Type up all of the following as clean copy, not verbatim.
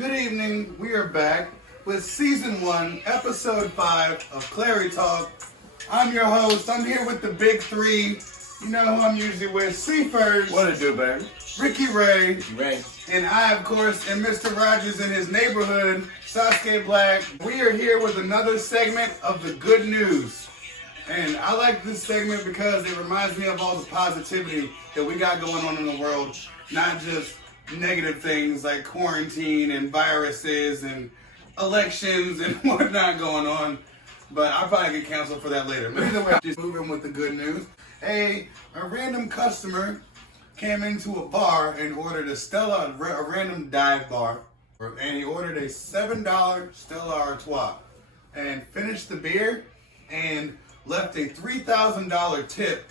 Good evening. We are back with Season 1, Episode 5 of Clarey Talk. I'm your host. I'm here with the big three. You know who I'm usually with. C-First. What it do, baby? Ricky Ray. Ray. And I, of course, am Mr. Rogers in his neighborhood, Sasukeblack. We are here with another segment of the good news. And I like this segment because it reminds me of all the positivity that we got going on in the world. Not just negative things like quarantine and viruses and elections and whatnot going on. But I'll probably get canceled for that later. But either way, just moving with the good news. A random customer came into a bar and ordered a Stella, a random dive bar. And he ordered a $7 Stella Artois. And finished the beer and left a $3,000 tip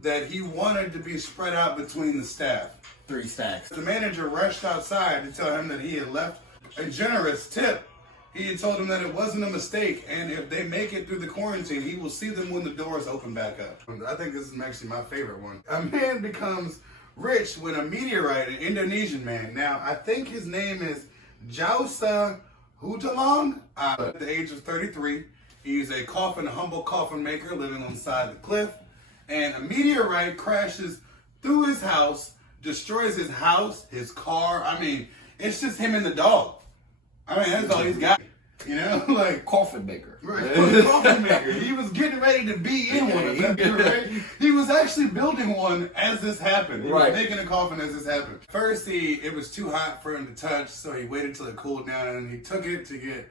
that he wanted to be spread out between the staff. 3 stacks. The manager rushed outside to tell him that he had left a generous tip. He had told him that it wasn't a mistake, and if they make it through the quarantine, he will see them when the doors open back up. I think this is actually my favorite one. A man becomes rich when a meteorite, an Indonesian man. Now, I think his name is Jausa Hutalang. At the age of 33, he's a humble coffin maker living on the side of the cliff. And a meteorite crashes through his house, destroys his house, his car. I mean, it's just him and the dog. I mean, that's all he's got. You know, like Coffin maker. Right, coffin maker. He was getting ready to be in one of them. Right? He was actually building one as this happened. He was making a coffin as this happened. First, it was too hot for him to touch, so he waited till it cooled down, and he took it to get,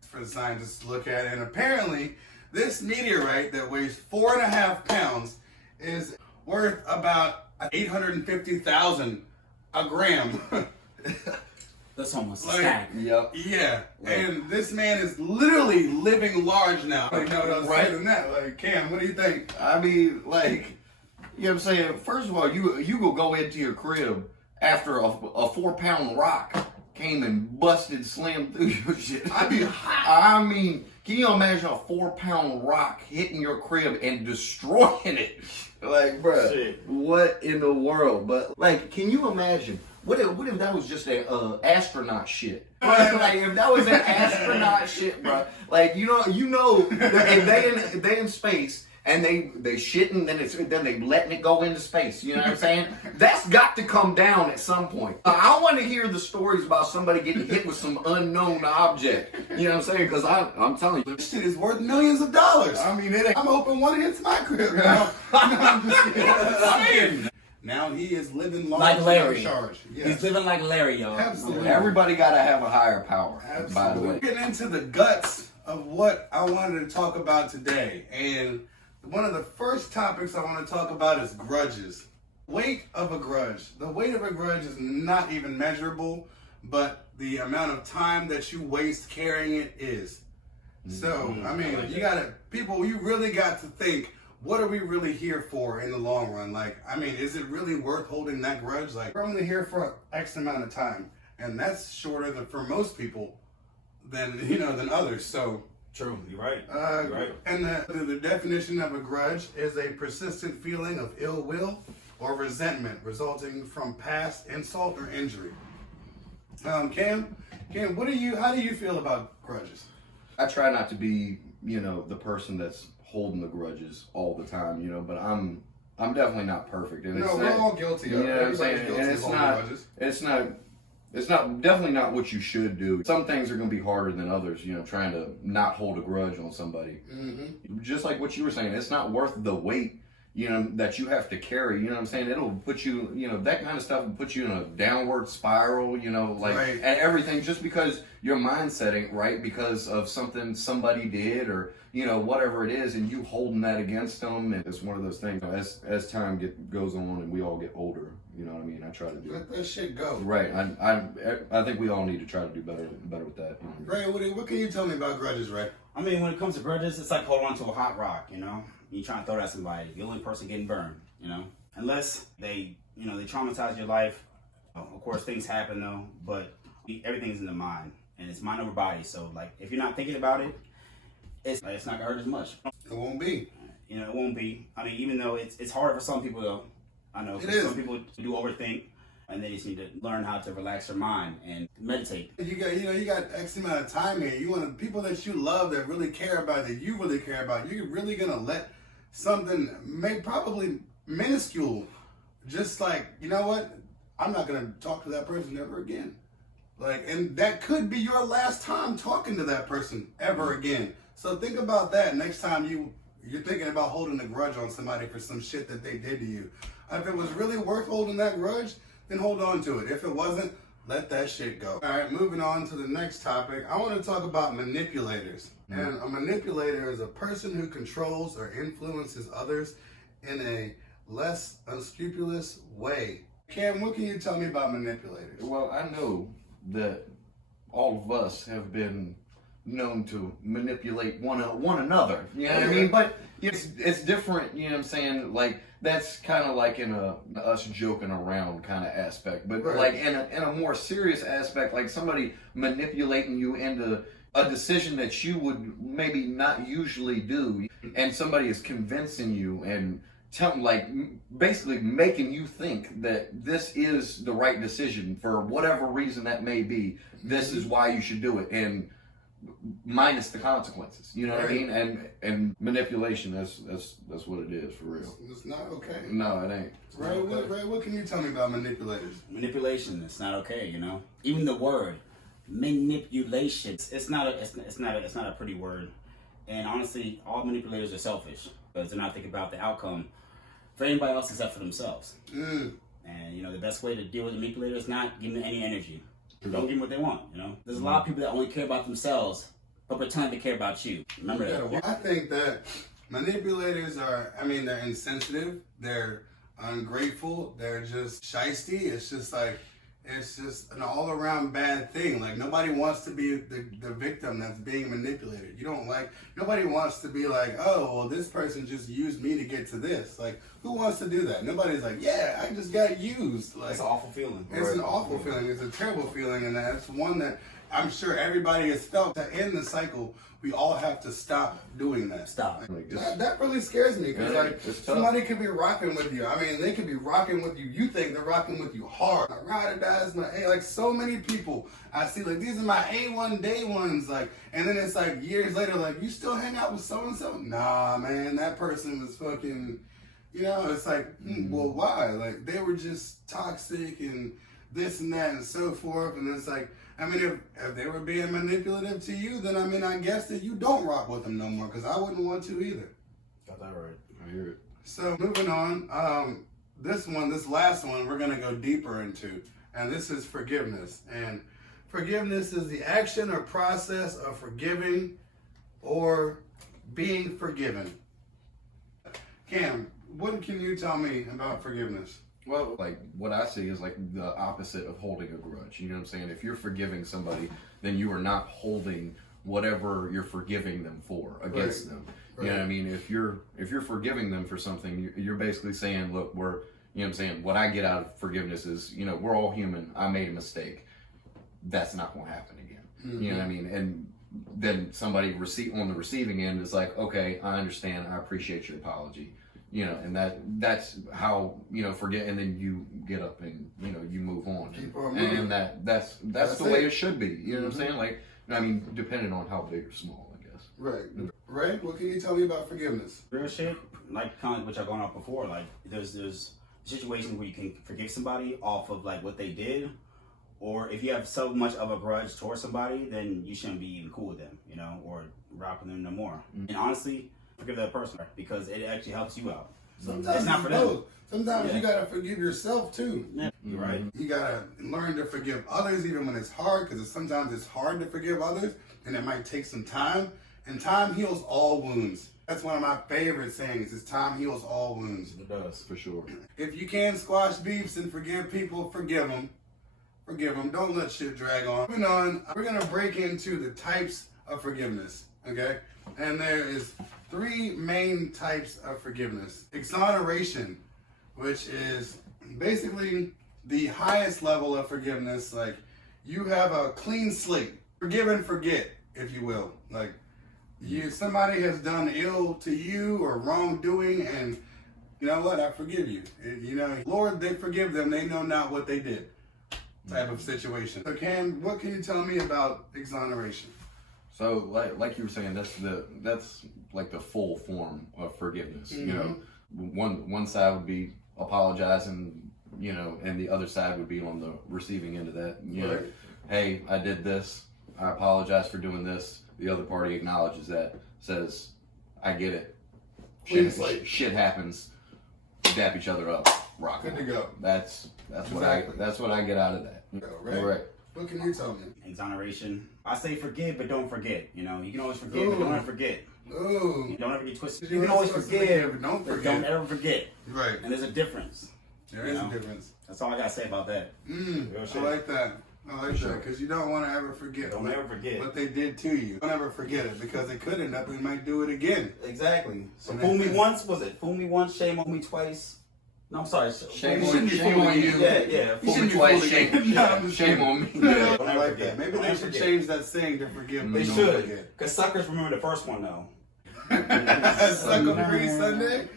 for the scientists to look at it. And apparently, this meteorite that weighs 4.5 pounds is worth about 850,000 a gram. That's almost a stack. Yep. Yeah. And this man is literally living large now. Like, no, right than that. Like, Cam, what do you think? I mean, like, you know what I'm saying? First of all, you will go into your crib after a 4-pound rock came and busted, slammed through your shit. I'd be hot. I mean, can you imagine a 4-pound rock hitting your crib and destroying it? Like, bruh, what in the world? But, like, can you imagine? What if that was just a astronaut shit? Like if that was an astronaut shit, bro. Like you know, if they in space and they shit and then they letting it go into space. You know what I'm saying? That's got to come down at some point. I want to hear the stories about somebody getting hit with some unknown object. You know what I'm saying? Because I'm telling you, this shit is worth millions of dollars. I mean, I'm hoping one hits my crib now. I'm just kidding. I'm kidding. Now he is living large like Larry. Charge. Yes. He's living like Larry, y'all. Absolutely. Everybody got to have a higher power. Absolutely. By the way, Getting into the guts of what I wanted to talk about today, and one of the first topics I want to talk about is grudges. Weight of a grudge. The weight of a grudge is not even measurable, but the amount of time that you waste carrying it is. So, I mean, you really got to think, what are we really here for in the long run? Like, I mean, is it really worth holding that grudge? Like, we're only here for X amount of time, and that's shorter than for most people than others. So True, you're right. You're right. And the definition of a grudge is a persistent feeling of ill will or resentment resulting from past insult or injury. Cam, how do you feel about grudges? I try not to be, the person that's holding the grudges all the time, but I'm definitely not perfect. And we're all guilty of it. You know what I'm saying? And it's definitely not what you should do. Some things are going to be harder than others, trying to not hold a grudge on somebody. Mm-hmm. Just like what you were saying, it's not worth the weight, that you have to carry, you know what I'm saying? It'll put you, that kind of stuff will put you in a downward spiral, and everything just because your mindset ain't right because of something somebody did or, whatever it is, and you holding that against them. And it's one of those things, as time goes on and we all get older, you know what I mean? I try to do let that shit go. Right. I think we all need to try to do better with that. Ray, what can you tell me about grudges, Ray? I mean, when it comes to grudges, it's like holding on to a hot rock, You're trying to throw it at somebody. You're the only person getting burned, Unless they traumatize your life. Of course, things happen, though, but everything's in the mind. And it's mind over body. So, like, if you're not thinking about it, it's not going to hurt as much. It won't be. It won't be. I mean, even though it's harder for some people, though. I know. It is. Some people do overthink. And they just need to learn how to relax their mind and meditate. You got X amount of time here. You want people that you love, that really care about, that you really care about. You're really gonna let something probably minuscule, just like, you know what? I'm not gonna talk to that person ever again. Like, and that could be your last time talking to that person ever again. So think about that next time you're thinking about holding a grudge on somebody for some shit that they did to you. If it was really worth holding that grudge, then hold on to it. If it wasn't, let that shit go. All right, moving on to the next topic. I want to talk about manipulators. And a manipulator is a person who controls or influences others in a less unscrupulous way. Cam, what can you tell me about manipulators? Well, I know that all of us have been known to manipulate one another. You know what I mean? But it's different, you know what I'm saying? Like, that's kind of like in a us joking around kind of aspect. But like in a more serious aspect, like somebody manipulating you into a decision that you would maybe not usually do, and somebody is convincing you and basically making you think that this is the right decision for whatever reason that may be. This is why you should do it, and minus the consequences. You know what I mean? And manipulation. That's what it is for real. It's not okay. No, it ain't. Ray, what can you tell me about manipulators? Manipulation. It's not okay. You know, even the word manipulation. It's not a pretty word. And honestly, all manipulators are selfish because they're not thinking about the outcome for anybody else except for themselves. And you know, the best way to deal with a manipulator is not give them any energy. Don't give them what they want. You know, there's a lot of people that only care about themselves but pretend they care about you. Remember that. I think that manipulators they're insensitive, they're ungrateful, they're just shysty. It's just an all-around bad thing. Like, nobody wants to be the victim that's being manipulated. Nobody wants to be like, oh, well, this person just used me to get to this. Like, who wants to do that? Nobody's like, yeah, I just got used. Like, it's an awful feeling. It's an awful feeling. It's a terrible feeling, and that's one that I'm sure everybody has felt. To end the cycle, we all have to stop doing that. Stop. That really scares me, because somebody could be rocking with you. I mean, they could be rocking with you. You think they're rocking with you hard. My ride or die is my A. Like, so many people I see, like, these are my A1 day ones. Like, and then it's like years later, like, you still hang out with so and so? Nah, man, that person was fucking. You know, it's like, well, why? Like, they were just toxic and this and that and so forth. And it's like, I mean, if they were being manipulative to you, then I guess that you don't rock with them no more, because I wouldn't want to either. Got that right. I hear it. So moving on, this last one, we're going to go deeper into, and this is forgiveness. And forgiveness is the action or process of forgiving or being forgiven. Cam, what can you tell me about forgiveness? Well, like, what I see is like the opposite of holding a grudge. You know what I'm saying? If you're forgiving somebody, then you are not holding whatever you're forgiving them for against them. You know what I mean? If you're forgiving them for something, you're basically saying, look, you know what I'm saying? What I get out of forgiveness is, you know, we're all human. I made a mistake. That's not going to happen again. You know what I mean? And then somebody on the receiving end is like, okay, I understand. I appreciate your apology. You know, and that's how, you know, forget, and then you get up and, you know, you move on. And that's the way it should be. You know what I'm saying? Like, I mean, depending on how big or small, I guess. Right. Ray, what can you tell me about forgiveness? Real shit, like kind of what y'all going off before, like there's situations where you can forgive somebody off of like what they did, or if you have so much of a grudge towards somebody, then you shouldn't be even cool with them, you know, or rock with them no more. And honestly, forgive that person, because it actually helps you out. Sometimes it's not for them. Sometimes you gotta forgive yourself too. Yeah, you're right. You gotta learn to forgive others even when it's hard, because sometimes it's hard to forgive others, and it might take some time. And time heals all wounds. That's one of my favorite sayings, is time heals all wounds. It does, for sure. If you can squash beefs and forgive people, forgive them. Forgive them. Don't let shit drag on. Moving on, we're gonna break into the types of forgiveness, okay? And there is 3 main types of forgiveness. Exoneration, which is basically the highest level of forgiveness. Like, you have a clean slate. Forgive and forget, if you will. Like, somebody has done ill to you or wrongdoing, and you know what, I forgive you. You know, Lord, they forgive them, they know not what they did. Type of situation. So Cam, what can you tell me about exoneration? So like you were saying, that's like the full form of forgiveness. You know, one side would be apologizing, you know, and the other side would be on the receiving end of that. You know, hey, I did this. I apologize for doing this. The other party acknowledges that, says, I get it. Shit happens. Dap each other up. Rock. Good to go. That's what I get out of that. Right. What can you tell me? Exoneration. I say forgive, but don't forget. You know, you can always forgive, but don't ever forget. Ooh. You don't ever get twisted. You're You can not always supposed to forgive, forgive, don't but forget. don't ever forget. Right. And there's a difference. There is a difference. That's all I gotta say about that. I like that. I like that because you don't want to ever forget. Don't ever forget what they did to you. Don't ever forget it because it could end up we might do it again. Exactly. So And fool me then- once, was it? Fool me once, shame on me twice. No, I'm sorry. Shame shouldn't on be you. fooling you. Yeah. Fool shouldn't me be twice, fooling shame, you. No, I'm just shame kidding. on me. I Don't like ever that. forget. Maybe Don't they ever should forget. change that saying to forgive. They but don't should. forget. Because suckers remember the first one, though. Sucker-free Sunday.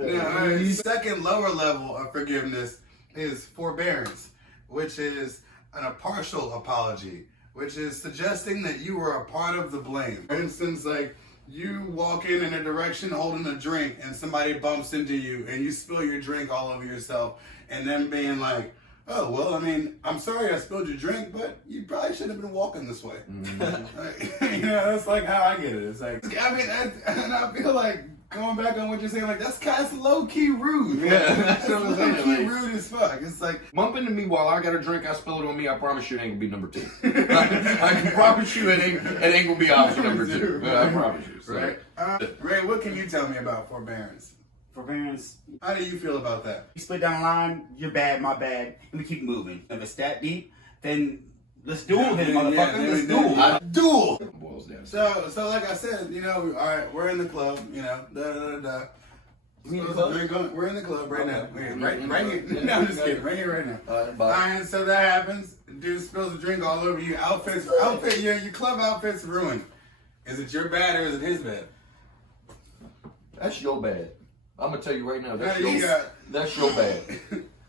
Now, the second lower level of forgiveness is forbearance, which is a partial apology, which is suggesting that you were a part of the blame. For instance, like you walk in a direction holding a drink and somebody bumps into you and you spill your drink all over yourself, and then being like, oh, well, I mean, I'm sorry I spilled your drink, but you probably shouldn't have been walking this way. Like, you know, that's like how I get it. It's like, I mean, and I feel like, going back on what you're saying, like, that's kind of low-key rude. Yeah, That's what I'm saying, low-key like- rude as fuck. It's like, Bump into me while I got a drink, I spill it on me, I promise you it ain't gonna be number two. I can promise you it ain't gonna be option number two. I promise you. So. right? Ray, what can you tell me about forbearance? Forbearance. How do you feel about that? We split down the line, you're bad, my bad, and we keep moving. If it's that deep, then let's duel then, motherfucker. Let's duel. Duel! Boils down. So like I said, you know, all right, we're in the club, you know, da-da-da-da. We in the club? We're in the club right now. Right here. No, I'm just kidding. Right here, right now. All All right, so that happens. Dude spills a drink all over you. Your club outfit's ruined. Is it your bad or is it his bad? That's your bad. I'm gonna tell you right now. That's Now you got- that's your bad.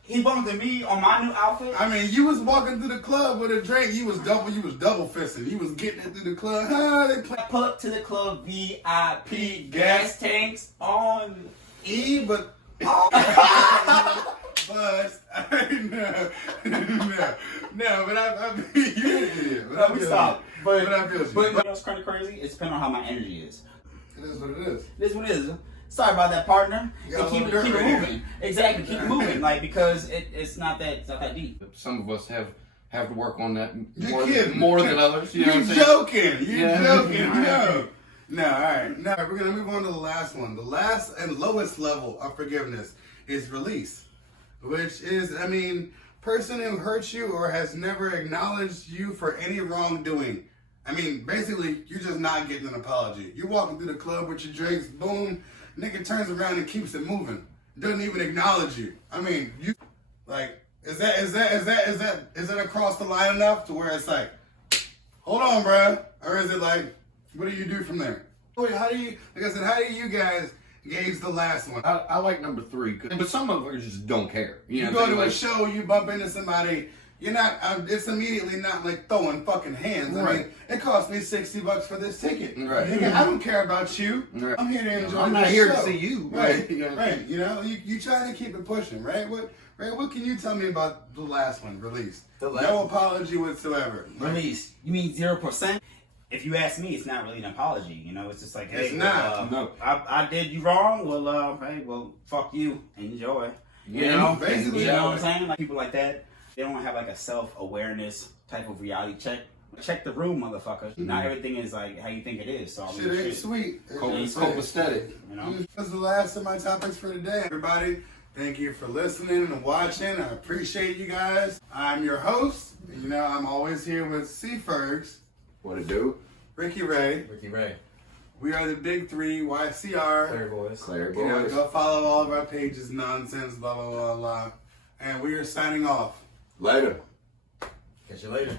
He bumped into me on my new outfit. I mean, you was walking through the club with a drink. You was double fisting. You was getting it through the club. They play Pull up to the club, VIP, gas tanks on E, but but no, but I you're an idiot. But I feel stop. you. But I feel you. But you know what's kind of crazy? It's depending on how my energy is. It is what it is. It is what it is. Sorry about that, partner. You got And a keep little it dirt right here. moving. Exactly, keep it moving. Like because it's not that deep. Some of us have to work on that You're kidding. more than others. You know You're what I'm saying? joking. You're Yeah. joking. No, all right. Now we're gonna move on to the last one. The last and lowest level of forgiveness is release, which is, I mean, person who hurts you or has never acknowledged you for any wrongdoing. I mean, basically, you're just not getting an apology. You're walking through the club with your drinks, boom, nigga turns around and keeps it moving. Doesn't even acknowledge you. I mean, you like, is that across the line enough to where it's like, hold on, bruh, or is it like, what do you do from there? How do you, like I said, how do you guys gauge the last one? I like number 3, but some motherfuckers just don't care. You know You what go I'm to a saying? show, you bump into somebody, you're not, it's immediately not like throwing fucking hands. I mean, Right. it cost me $60 for this ticket. Right. Nigga, I don't care about you. Right. I'm here to enjoy I'm the not here to show. see you. Right, You know? right. You know, you trying to keep it pushing, right? What can you tell me about the last one, released? The last No one? apology whatsoever. Release. You mean 0%? If you ask me, it's not really an apology. You know, it's just like, hey, It's not. No. I did you wrong. Well, hey, well, fuck you. Enjoy. You Yeah, know, basically, you know what I'm yeah. saying? Like people like that, they don't have like a self-awareness type of reality check. Check the room, motherfucker. Not everything is like how you think it is. So I mean, Shit ain't sweet. Copacetic. You know. That's the last of my topics for today. Everybody, thank you for listening and watching. I appreciate you guys. I'm your host. You know, I'm always here with C. Fergs, What it do? Ricky Ray. Ricky Ray. We are the Big Three, YCR. Clareyboyz. You know, Clareyboyz. go follow all of our pages, nonsense, blah, blah, blah, blah. And we are signing off. Later. Catch you later.